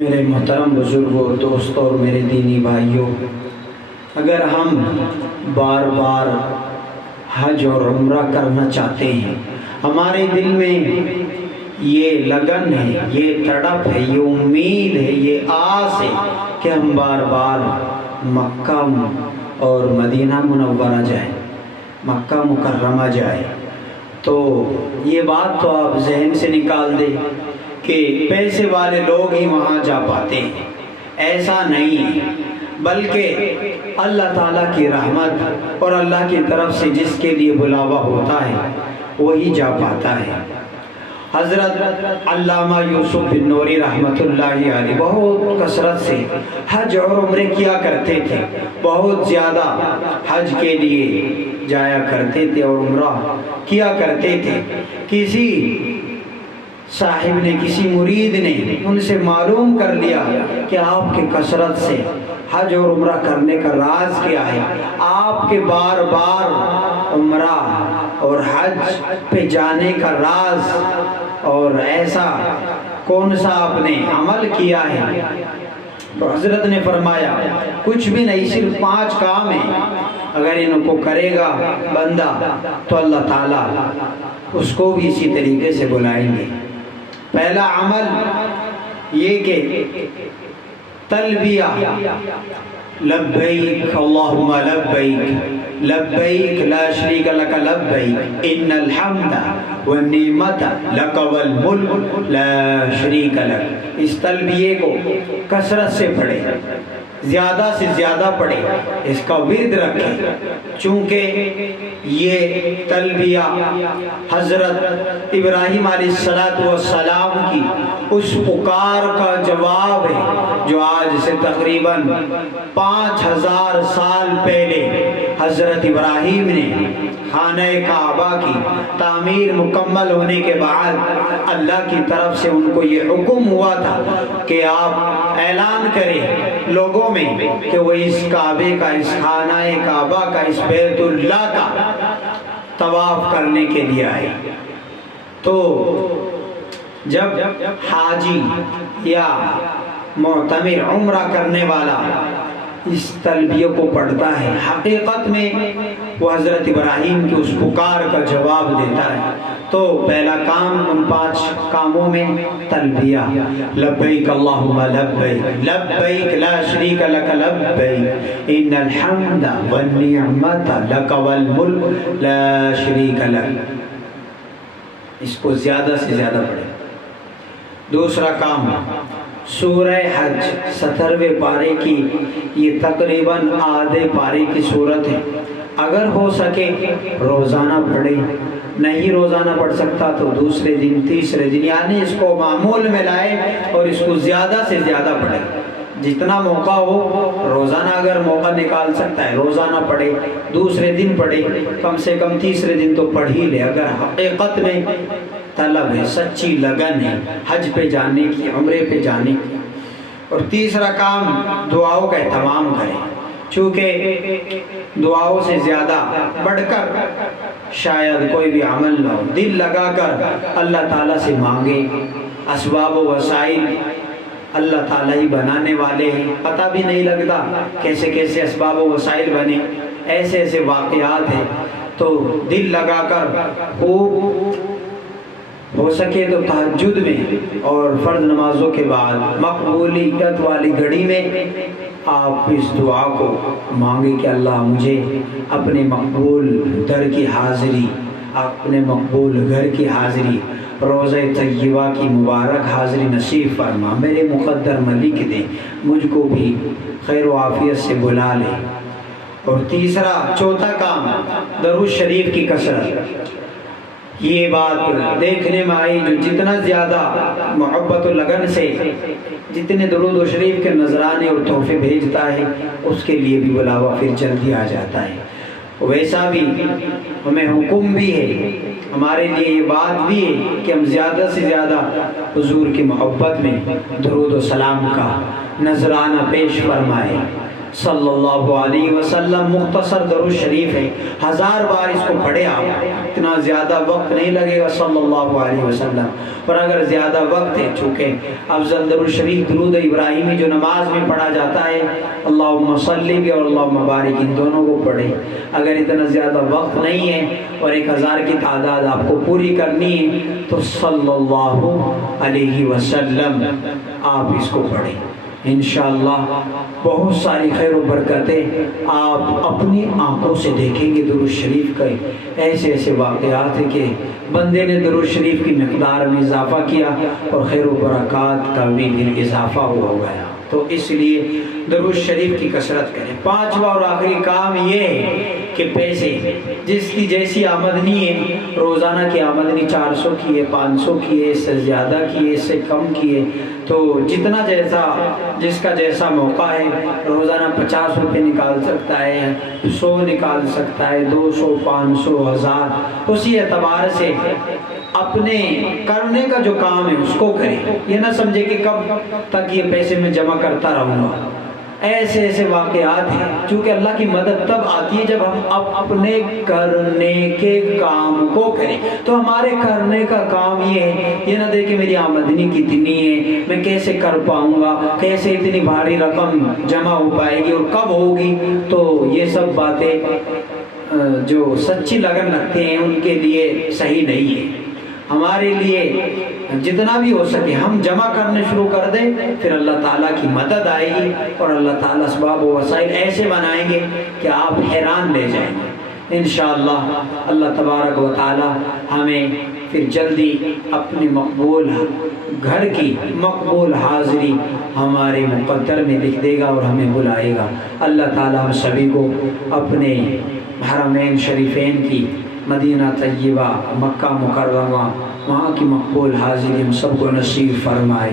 میرے محترم بزرگوں، دوستوں اور میرے دینی بھائیوں، اگر ہم بار بار حج اور عمرہ کرنا چاہتے ہیں، ہمارے دل میں یہ لگن ہے، یہ تڑپ ہے، یہ امید ہے، یہ آس ہے کہ ہم بار بار مکہ اور مدینہ منورہ جائیں، مکہ مکرمہ جائیں، تو یہ بات تو آپ ذہن سے نکال دیں کہ پیسے والے لوگ ہی وہاں جا پاتے ہیں۔ ایسا نہیں ہے، بلکہ اللہ تعالیٰ کی رحمت اور اللہ کی طرف سے جس کے لیے بلاوا ہوتا ہے وہی جا پاتا ہے۔ حضرت علامہ یوسف بن نوری رحمۃ اللہ علیہ بہت کثرت سے حج اور عمرے کیا کرتے تھے، بہت زیادہ حج کے لیے جایا کرتے تھے اور عمرہ کیا کرتے تھے۔ کسی صاحب نے، کسی مرید نے ان سے معلوم کر لیا کہ آپ کے کثرت سے حج اور عمرہ کرنے کا راز کیا ہے، آپ کے بار بار عمرہ اور حج پہ جانے کا راز، اور ایسا کون سا آپ نے عمل کیا ہے؟ تو حضرت نے فرمایا کچھ بھی نہیں، صرف 5 کام ہیں، اگر ان کو کرے گا بندہ تو اللہ تعالیٰ اس کو بھی اسی طریقے سے بلائیں گے۔ پہلا عمل یہ کہ تلبیہ، لبیک اللہم لبیک لبیک لا شریک لک لبیک ان الحمد والنعمت لک والملک لا شریک لک۔ اس تلبیے کو کثرت سے پڑھے، زیادہ سے زیادہ پڑھے، اس کا ورد رکھے، چونکہ یہ تلبیہ حضرت ابراہیم علیہ السلام کی اس پکار کا جواب ہے جو آج سے تقریباً 5000 سال پہلے حضرت ابراہیم نے خانہ کعبہ کی تعمیر مکمل ہونے کے بعد اللہ کی طرف سے ان کو یہ حکم ہوا تھا کہ آپ اعلان کریں لوگوں میں کہ وہ اس کعبے کا، اس خانہ کعبہ کا، اس بیت اللہ کا طواف کرنے کے لیے آئے۔ تو جب حاجی یا معتمر عمرہ کرنے والا اس تلبیہ کو پڑھتا ہے، حقیقت میں وہ حضرت ابراہیم کی اس پکار کا جواب دیتا ہے۔ تو پہلا کام ان 5 کاموں میں تلبیہ، لبیک اللہم لبیک لبیک لا شریک لک لبیک ان الحمد والنعمت لک والملک لا شریک لک۔ اس کو زیادہ سے زیادہ پڑھیں۔ دوسرا کام سورہ حج 17ویں پارے کی، یہ تقریباً آدھے پارے کی صورت ہے، اگر ہو سکے روزانہ پڑھے، نہیں روزانہ پڑھ سکتا تو دوسرے دن، تیسرے دن، یعنی اس کو معمول میں لائے اور اس کو زیادہ سے زیادہ پڑھے، جتنا موقع ہو روزانہ، اگر موقع نکال سکتا ہے روزانہ پڑھے، دوسرے دن پڑھے، کم سے کم تیسرے دن تو پڑھ ہی لے، اگر حقیقت میں طلب ہے، سچی لگن ہے حج پہ جانے کی، عمرے پہ جانے کی۔ اور تیسرا کام دعاؤں کا اہتمام کریں، چونکہ دعاؤں سے زیادہ بڑھ کر شاید کوئی بھی عمل نہ ہو۔ دل لگا کر اللہ تعالیٰ سے مانگے، اسباب و وسائل اللہ تعالیٰ ہی بنانے والے ہیں، پتہ بھی نہیں لگتا کیسے کیسے اسباب و وسائل بنے، ایسے ایسے واقعات ہیں۔ تو دل لگا کر خوب ہو سکے تو تہجد میں اور فرض نمازوں کے بعد مقبولیت والی گھڑی میں آپ اس دعا کو مانگیں کہ اللہ مجھے اپنے مقبول در کی حاضری، اپنے مقبول گھر کی حاضری، روضہ طیبہ کی مبارک حاضری نصیب فرما، میرے مقدر ملک دے، مجھ کو بھی خیر و عافیت سے بلا لے۔ اور تیسرا، چوتھا کام درود شریف کی کثرت۔ یہ بات دیکھنے میں آئی، جو جتنا زیادہ محبت و لگن سے جتنے درود و شریف کے نذرانے اور تحفے بھیجتا ہے اس کے لیے بھی بلاوا پھر جلدی آ جاتا ہے۔ ویسا بھی ہمیں حکم بھی ہے، ہمارے لیے یہ بات بھی ہے کہ ہم زیادہ سے زیادہ حضور کی محبت میں درود و سلام کا نذرانہ پیش فرمائیں۔ صلی اللہ علیہ وسلم۔ مختصر درود شریف ہے، 1000 بار اس کو پڑھے آپ، اتنا زیادہ وقت نہیں لگے گا صلی اللہ علیہ وسلم۔ اور اگر زیادہ وقت ہے، چونکہ افضل درود شریف درود ابراہیمی جو نماز میں پڑھا جاتا ہے، اللہم صلی بھی اور اللہم بارک، ان دونوں کو پڑھے۔ اگر اتنا زیادہ وقت نہیں ہے اور 1000 کی تعداد آپ کو پوری کرنی ہے تو صلی اللہ علیہ وسلم آپ اس کو پڑھیں۔ انشاءاللہ بہت ساری خیر و برکتیں آپ اپنی آنکھوں سے دیکھیں گے۔ درود شریف کے ایسے ایسے واقعات ہیں کہ بندے نے درود شریف کی مقدار میں اضافہ کیا اور خیر و برکات کا بھی پھر اضافہ ہو گیا۔ تو اس لیے درود شریف کی کثرت کریں۔ 5واں اور آخری کام یہ ہے کہ پیسے جس کی جیسی آمدنی ہے، روزانہ کی آمدنی 400 کی ہے، 500 کی ہے، اس سے زیادہ کی ہے، اس سے کم کی ہے، تو جتنا جیسا جس کا جیسا موقع ہے روزانہ 50 روپے نکال سکتا ہے، 100 نکال سکتا ہے، 200، 500، 1000، اسی اعتبار سے اپنے کرنے کا جو کام ہے اس کو کرے۔ یہ نہ سمجھے کہ کب تک یہ پیسے میں جمع کرتا رہوں گا۔ ایسے ایسے واقعات ہیں، چونکہ اللہ کی مدد تب آتی ہے جب ہم اپنے کرنے کے کام کو کریں۔ تو ہمارے کرنے کا کام یہ ہے، یہ نہ دیکھیں میری آمدنی کتنی ہے، میں کیسے کر پاؤں گا، کیسے اتنی بھاری رقم جمع ہو پائے گی اور کب ہوگی۔ تو یہ سب باتیں جو سچی لگن رکھتے ہیں ان کے لیے صحیح نہیں ہے۔ ہمارے لیے جتنا بھی ہو سکے ہم جمع کرنے شروع کر دیں، پھر اللہ تعالیٰ کی مدد آئے گی اور اللہ تعالیٰ اسباب و وسائل ایسے بنائیں گے کہ آپ حیران لے جائیں گے انشاءاللہ۔ اللہ تبارک و تعالیٰ ہمیں پھر جلدی اپنی مقبول گھر کی مقبول حاضری ہمارے مقدر میں لکھ دے گا اور ہمیں بلائے گا۔ اللہ تعالیٰ ہم سبھی کو اپنے حرمین شریفین کی، مدینہ طیبہ، مکہ مکرمہ، وہاں کی مقبول حاضری ہم سب کو نصیب فرمائے۔